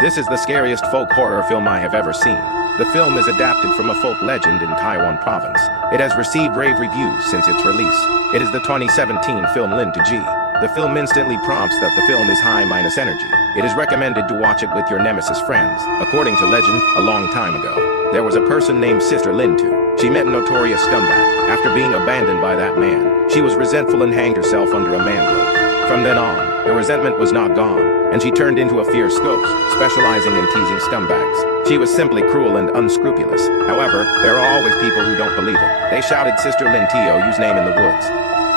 This is the scariest folk horror film I have ever seen. The film is adapted from a folk legend in Taiwan province. It has received rave reviews since its release. It is the 2017 film Lin to G. The film instantly prompts that the film is high-minus energy. It is recommended to watch it with your nemesis friends. According to legend, a long time ago, there was a person named Sister Lin Tu. She met a notorious scumbag. After being abandoned by that man, she was resentful and hanged herself under a mangrove. From then on, the resentment was not gone, and she turned into a fierce ghost, specializing in teasing scumbags. She was simply cruel and unscrupulous. However, there are always people who don't believe it. They shouted Sister Lin Tio's name in the woods.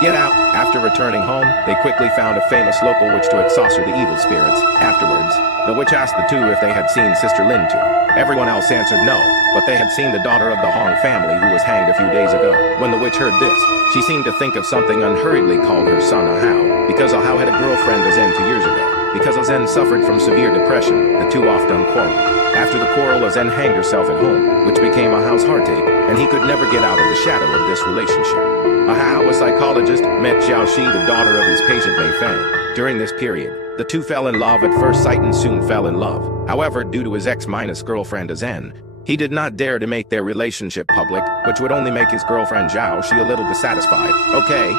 Get out! After returning home, they quickly found a famous local witch to exorcise the evil spirits. Afterwards, the witch asked the two if they had seen Sister Lin Tu. Everyone else answered no, but they had seen the daughter of the Hong family who was hanged a few days ago. When the witch heard this, she seemed to think of something and hurriedly called her son Ahau, because Ahau had a girlfriend Azen 2 years ago. Because Azen suffered from severe depression, the two often quarreled. After the quarrel, Azen hanged herself at home, which became Ahau's heartache, and he could never get out of the shadow of this relationship. Ahau, a psychologist, met Zhao Shi, the daughter of his patient Mei Fang. During this period, the two fell in love at first sight and soon fell in love. However, due to his ex-girlfriend Azen, he did not dare to make their relationship public, which would only make his girlfriend Zhao Shi a little dissatisfied. Okay,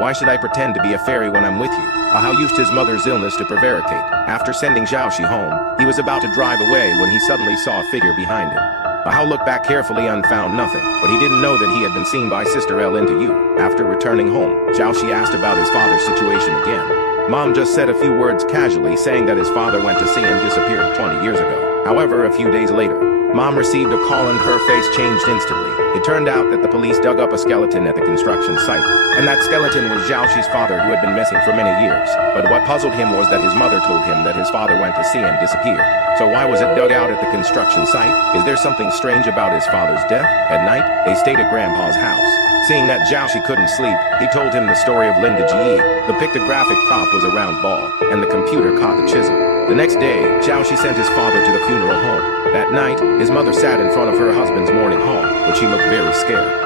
why should I pretend to be a fairy when I'm with you? Ahau used his mother's illness to prevaricate. After sending Zhao Shi home, he was about to drive away when he suddenly saw a figure behind him. Ahau looked back carefully and found nothing, but he didn't know that he had been seen by Sister Lin Tu. After returning home, Zhao Shi asked about his father's situation again. Mom just said a few words casually, saying that his father went to sea and disappeared 20 years ago. However, a few days later, Mom received a call and her face changed instantly. It turned out that the police dug up a skeleton at the construction site, and that skeleton was Zhao Shi's father, who had been missing for many years. But what puzzled him was that his mother told him that his father went to sea and disappeared. So why was it dug out at the construction site? Is there something strange about his father's death? At night, they stayed at Grandpa's house. Seeing that Zhao Shi couldn't sleep, he told him the story of Lin to Ji. The pictographic prop was a round ball, and the computer caught the chisel. The next day, Zhao Shi sent his father to the funeral home. That night, his mother sat in front of her husband's mourning home, but she looked very scared.